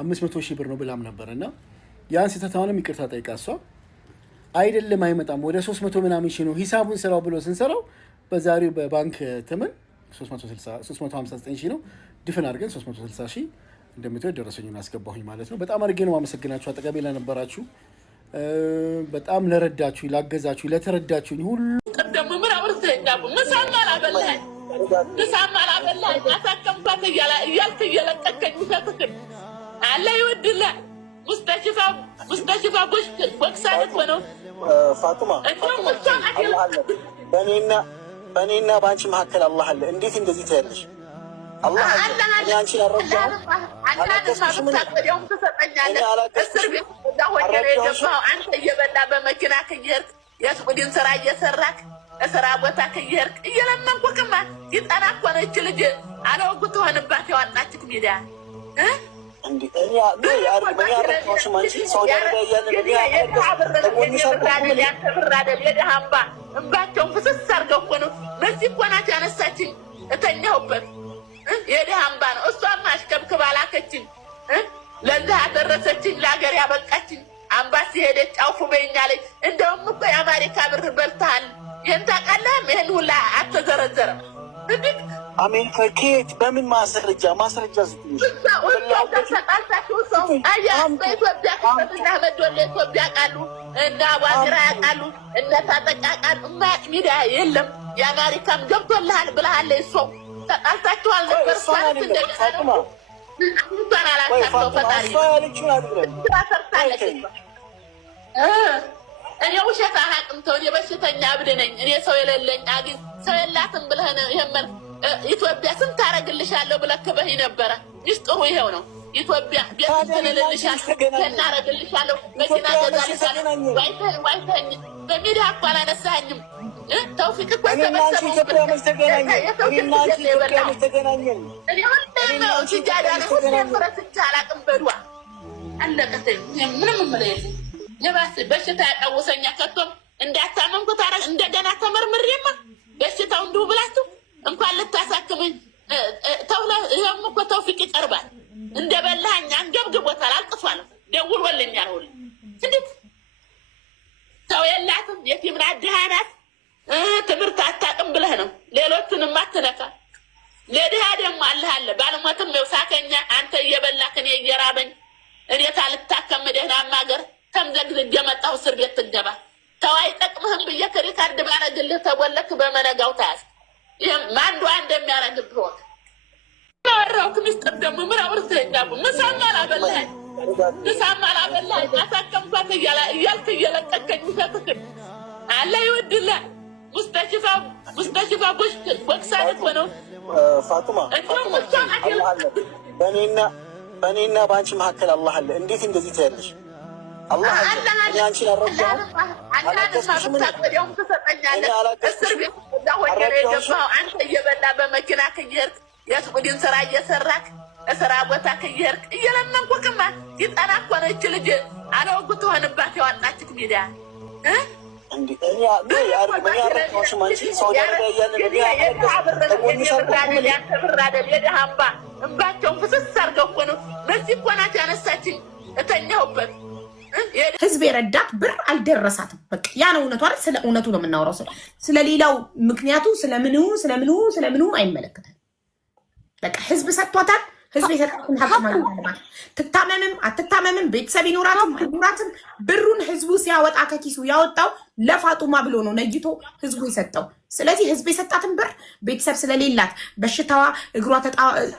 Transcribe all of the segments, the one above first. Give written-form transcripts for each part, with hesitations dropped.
500,000 ብር ነው ብላም ነበርና ያን ሲተታውንም ይቅርታ ጠይቃሷ አይደለም አይመጣም ወደ 300 ምናምን ሺህ ነው ሂሳቡን ስራው ብሎ ስንሰራው በዛሬው በባንክ ተመን 359 ሺህ ነው ድፍን አድርገን 360 ሺህ እንደምትወድ ደረሰኙን አስገባሁኝ ማለት ነው። በጣም አድርጌ ነው ማመሰግናችሁ አጠገቤ ለነበራችሁ በጣም ለረዳችሁ ላገዛችሁ ለተረዳችሁኝ ሁሉ ቀደም ምን አውርተኛው መሳማላ በላይ አሳከምኳት እያልክ እየለቀቀኝ ውሰትክን አለ ይወድላ ሙስተሽፋ ቦክሳት ሆነው ፋጡማ በእኔና በአንቺ መካከል አላህ አለ። እንዴት እንደዚህ ትያለሽ? አላህ አለ። እኔ አንቺን አልረዳሁም። አንተ እየበላ በመኪና ከየሄድክ የሱቁዲን ስራ እየሰራክ ስራ ቦታ ከየሄድክ እየለመንኩክማ ይጠና እኮ ነው ይች ልጅ አለወጉ ትሆንባት የዋጣችት ሚዲያ እንባቸውን ፍስስ አድርገው እኮ ነው በዚህ እኮ ናት ያነሳችኝ እተኛሁበት የድሃ እንባ ነው። እሷማ አሽከብክባ ላከችኝ ለዚህ አደረሰችኝ ለሀገር ያበቃችኝ አምባሲ ሄደች አውፉ በይኛለች። እንደውም እኮ የአሜሪካ ብር በልተሃል ይህን ታውቃለህ? ይህን ሁላ አልተዘረዘረም። አሜሪካ ከየት በምን ማስረጃ ተጣልታችሁ ሰው በኢትዮጵያ ክፈትና መዶለ ኢትዮጵያ ቃሉ እና ዋዚራ ያውቃሉ እነ ታጠቃ ቃሉ ማያቅ ሚዲያ የለም። የአሜሪካም ገብቶልሃል ብለሃል። ሰው ተጣልታችኋል ነበር እኔ ውሸት አላውቅም። ተው እኔ በሽተኛ እብድ ነኝ። እኔ ሰው የሌለኝ አግኝ ሰው የላትም ብለህ ነው ይሄን ኢትዮጵያ ስንት አደርግልሻለሁ ብለህ ክበህ ነበረ። ሚስጥሩ ይሄው ነው። ኢትዮጵያ ቤት ትንልልሻለሁ እናደርግልሻለሁ መኪና ገዛልሻለሁ ዋይተኝ በሚዲያ እኮ አላነሳኸኝም። ተውፊቅ እኮ ምንም ምለው የለኝም። የባስ በሽታ ያቃወሰኛ ከቶም እንዳታመምኩ ታረግ እንደገና ተመርምሬማ በሽታው እንዲሁ ብላችሁ እንኳን ልታሳክመኝ ተውለ ይሄም እኮ ተውፊቅ ይቀርባል እንደበላኝ አንገብግቦታል አልጥፏል ደውሎልኛል ሁሉ እንዴት ሰው የላትም የቲምና ድሃናት ትምህርት አታውቅም ብለህ ነው ሌሎቹንም አትነካ ለድሃ ደግሞ አለህ አለ ባልሞትም ነው ሳከኛ አንተ እየበላክ እኔ እየራበኝ እኔ ታልታከም ደህና ማገር ተምዘግዝግ የመጣው እስር ቤት ትገባ ተዋይ ጠቅምህም ብዬ ከሪካርድ ባረግልህ ተወለክ በመነጋው ታያዝ ይህም ማንዷ እንደሚያረግብህ ወቅ ወራው ሚስጥር ደግሞ ምን አውርተኛው ምሳማላ በላይ አሳከምኳት እያልክ እየለቀቀኝ ውሰትክን አለ ይወድላ ሙስተሽፋ ቦክሳት ሆነው ፋጡማ በእኔና በአንቺ መካከል አላህ አለ። እንዴት እንደዚህ ትያለሽ? አላህ አለ። እኔ አንቺን አልረዳሁም። አንተ እየበላ በመኪና ከየሄድክ የሱቁዲን ስራ እየሰራክ ስራ ቦታ ከየሄድክ እየለመንኩክማ ይጠና እኮ ነው ይች ልጅ አለወጉ ትሆንባት የዋጣችት ሚዲያ እንባቸውን ፍስስ አድርገው እኮ ነው በዚህ እኮ ናት ያነሳችኝ እተኛሁበት። ህዝብ የረዳት ብር አልደረሳትም። በቃ ያ ነው እውነቱ አይደል? ስለ እውነቱ ነው የምናወራው። ስለሌላው ምክንያቱ ስለምኑ አይመለከተም። በቃ ህዝብ ሰጥቷታል። ህዝብ የሰጣትን ሀቅ ማለት ነው። ትታመምም አትታመምም ቤተሰብ ይኖራትም አይኖራትም ብሩን ህዝቡ ሲያወጣ ከኪሱ ያወጣው ለፋጡማ ብሎ ነው ነይቶ ህዝቡ የሰጠው። ስለዚህ ህዝብ የሰጣትን ብር ቤተሰብ ስለሌላት በሽታዋ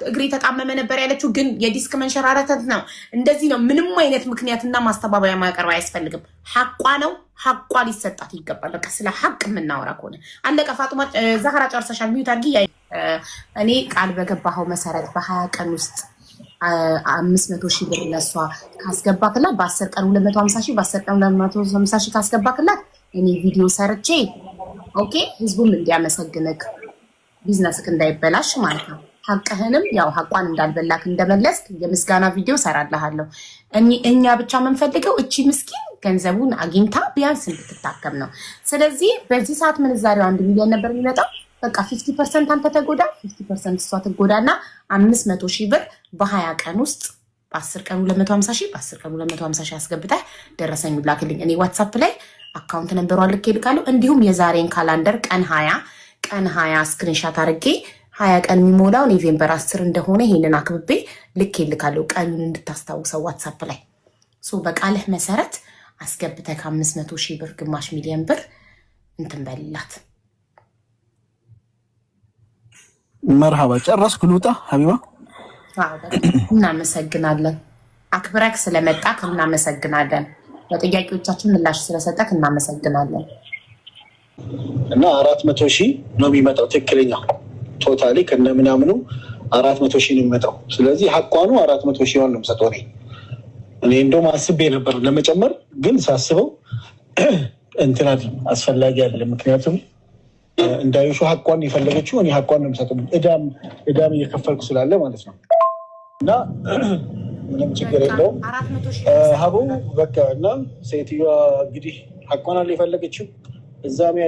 እግሬ ተጣመመ ነበር ያለችው ግን የዲስክ መንሸራተት ነው እንደዚህ ነው። ምንም አይነት ምክንያትና ማስተባበያ ማቀርብ አያስፈልግም። ሐቋ ነው። ሐቋ ሊሰጣት ይገባል። በቃ ስለ ሐቅ የምናወራ ከሆነ አለቀ። ፋጡማ ዛህራ ጨርሰሻል። ሚዩት አድርጊ። እኔ ቃል በገባኸው መሰረት በ20 ቀን ውስጥ 500,000 ብር ለሷ ካስገባክላት በ10 ቀን 250,000 በ10 ቀን 250,000 ካስገባክላት እኔ ቪዲዮ ሰርቼ ኦኬ ህዝቡም እንዲያመሰግንክ ቢዝነስክ እንዳይበላሽ ማለት ነው። ሐቅህንም ያው ሐቋን እንዳልበላክ እንደመለስክ የምስጋና ቪዲዮ ሰራልሃለሁ። እኛ ብቻ የምንፈልገው እቺ ምስኪን ገንዘቡን አግኝታ ቢያንስ እንድትታከም ነው። ስለዚህ በዚህ ሰዓት ምንዛሬው 1 ሚሊዮን ነበር የሚመጣው። በቃ 50% አንተ ተጎዳ 50% እሷ ትጎዳና 500,000 ብር በ20 ቀን ውስጥ በ10 ቀኑ 250 ሺህ በ10 ቀኑ 250 ሺህ አስገብተህ ደረሰኝ ላክልኝ። እኔ ዋትስአፕ ላይ አካውንት ነምበሯን ልኬ ልካለሁ። እንዲሁም የዛሬን ካላንደር ቀን 20 ስክሪንሻት አድርጌ 20 ቀን የሚሞላው ኖቬምበር 10 እንደሆነ ይሄንን አክብቤ ልኬ ልካለሁ። ቀኑን እንድታስታውሰው ዋትስአፕ ላይ በቃልህ መሰረት አስገብተህ ከ500 ሺህ ብር ግማሽ ሚሊዮን ብር እንትን በልላት። መርሃባ ጨረስኩ። ልውጣ ሀቢባ። እናመሰግናለን። አክብረክ ስለመጣክ እናመሰግናለን። ለጥያቄዎቻችን ምላሽ ስለሰጠክ እናመሰግናለን። እና 400 ሺህ ነው የሚመጣው ትክክለኛ ቶታሊ ከነ ምናምኑ 400 ሺህ ነው የሚመጣው። ስለዚህ ሀቋኑ 400 ሺህ ነው የምሰጠው። እኔ እንደውም አስቤ ነበር ለመጨመር፣ ግን ሳስበው እንትን አስፈላጊ አይደለም። ምክንያቱም እንዳይሹ ሀቋን የፈለገችው እኔ ሀቋን ነው የምሰጠው። እዳም እየከፈልኩ ስላለ ማለት ነው። እና ምንም ችግር የለውም ሀቡ በቃ። እና ሴትዮዋ እንግዲህ ሀቋን አለ የፈለገችው እዛም ያለ